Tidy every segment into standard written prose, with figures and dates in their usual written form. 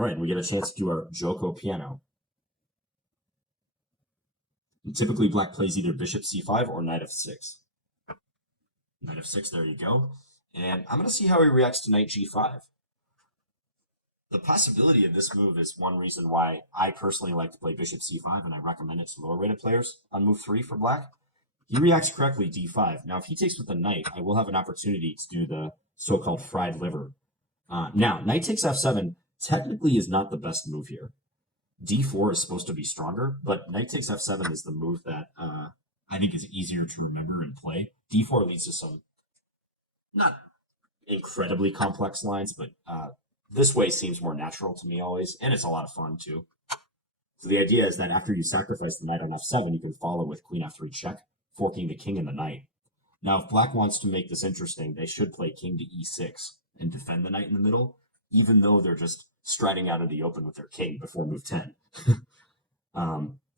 All right, we get a chance to do our Joko piano. And typically, black plays either bishop c5 or knight f6. Knight f6, there you go. And I'm going to see how he reacts to knight g5. The possibility of this move is one reason why I personally like to play bishop c5, and I recommend it to lower-rated players on move 3 for black. He reacts correctly, d5. Now, if he takes with the knight, I will have an opportunity to do the so-called fried liver. Now, knight takes f7 technically is not the best move here. d4 is supposed to be stronger, but knight takes f7 is the move that I think is easier to remember and play. d4 leads to some not incredibly complex lines, but this way seems more natural to me always, and it's a lot of fun too. So the idea is that after you sacrifice the knight on f7, you can follow with queen f3 check, forking the king and the knight. Now, if black wants to make this interesting, they should play king to e6 and defend the knight in the middle, even though they're just striding out of the open with their king before move 10.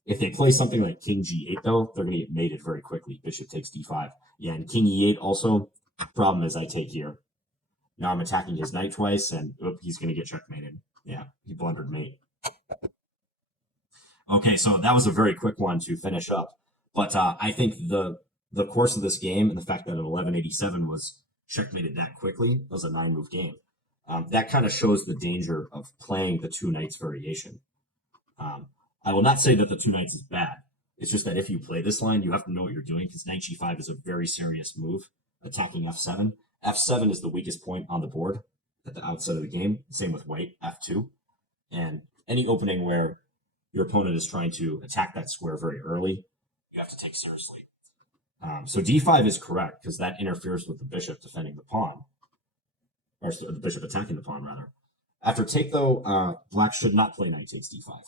If they play something like king g8, though, they're going to get mated very quickly. Bishop takes d5. Yeah, and king e8 also. Problem is I take here. Now I'm attacking his knight twice, and he's going to get checkmated. Yeah, he blundered mate. Okay, so that was a very quick one to finish up. But I think the course of this game and the fact that an 1187 was checkmated that quickly was a 9-move game. That kind of shows the danger of playing the two knights variation. I will not say that the two knights is bad. It's just that if you play this line, you have to know what you're doing, because knight g5 is a very serious move, attacking f7. f7 is the weakest point on the board at the outset of the game. Same with white, f2. And any opening where your opponent is trying to attack that square very early, you have to take seriously. So d5 is correct, because that interferes with the bishop defending the pawn. Or the bishop attacking the pawn, rather. After take, though, black should not play knight takes d5.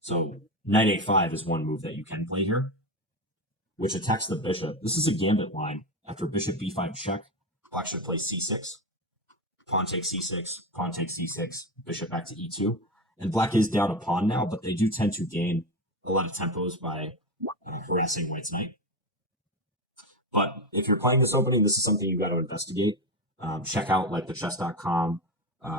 So knight a5 is one move that you can play here, which attacks the bishop. This is a gambit line. After bishop b5 check, black should play c6. Pawn takes c6, pawn takes c6, bishop back to e2. And black is down a pawn now, but they do tend to gain a lot of tempos by harassing white's knight. But if you're playing this opening, this is something you've got to investigate. Check out like the chess.com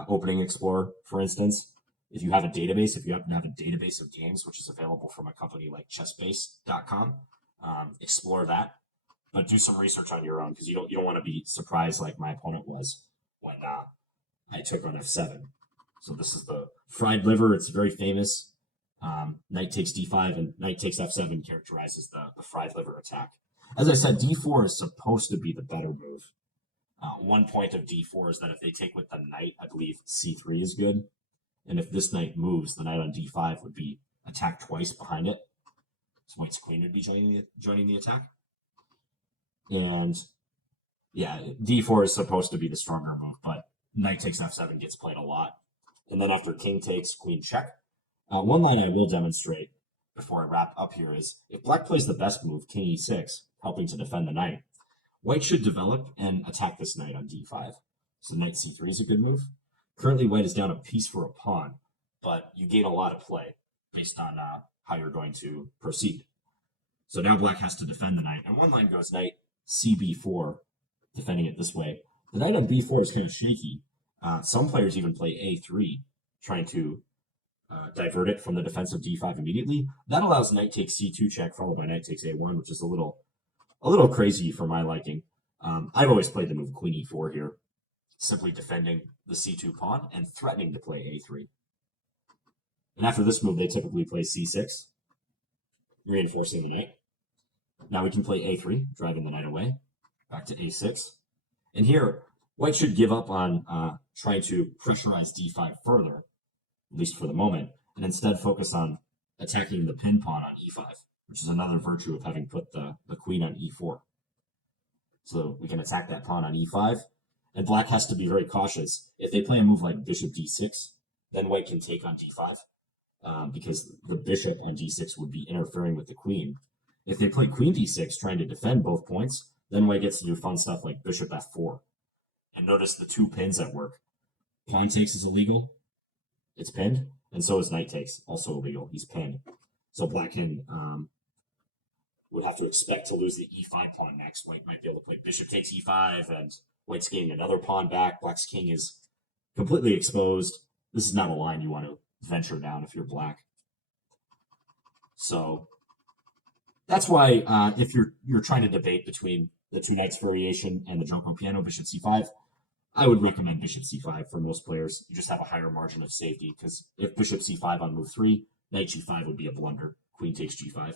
opening explorer, for instance. If you have a database, if you happen to have a database of games, which is available from a company like chessbase.com, explore that. But do some research on your own, because you don't want to be surprised like my opponent was when I took on f7. So this is the fried liver. It's very famous. Knight takes d5 and knight takes f7 characterizes the fried liver attack. As I said, d4 is supposed to be the better move. One point of d4 is that if they take with the knight, I believe c3 is good. And if this knight moves, the knight on d5 would be attacked twice behind it. So white's queen would be joining the attack. And yeah, d4 is supposed to be the stronger move, but knight takes f7 gets played a lot. And then after king takes, queen check. One line I will demonstrate before I wrap up here is, if black plays the best move, king e6, helping to defend the knight, white should develop and attack this knight on d5. So knight c3 is a good move. Currently, white is down a piece for a pawn, but you gain a lot of play based on how you're going to proceed. So now black has to defend the knight. And one line goes knight cb4, defending it this way. The knight on b4 is kind of shaky. Some players even play a3, trying to divert it from the defensive d5 immediately. That allows knight takes c2 check, followed by knight takes a1, which is a little crazy for my liking. I've always played the move queen e4 here, simply defending the c2 pawn and threatening to play a3. And after this move, they typically play c6, reinforcing the knight. Now we can play a3, driving the knight away, back to a6. And here, white should give up on trying to pressurize d5 further, at least for the moment, and instead focus on attacking the pin pawn on e5, which is another virtue of having put the queen on e4. So we can attack that pawn on e5, and black has to be very cautious. If they play a move like bishop d6, then white can take on d5, because the bishop on d6 would be interfering with the queen. If they play queen d6, trying to defend both points, then white gets to do fun stuff like bishop f4. And notice the two pins at work. Pawn takes is illegal. It's pinned. And so is knight takes, also illegal. He's pinned. So black can would have to expect to lose the e5 pawn next. White might be able to play bishop takes e5, and white's gaining another pawn back. Black's king is completely exposed. this is not a line you want to venture down if you're black. So that's why if you're trying to debate between the two knights variation and the Junko piano, bishop c5, I would recommend bishop c5 for most players. You just have a higher margin of safety because if bishop c5 on move 3, knight g5 would be a blunder. Queen takes g5.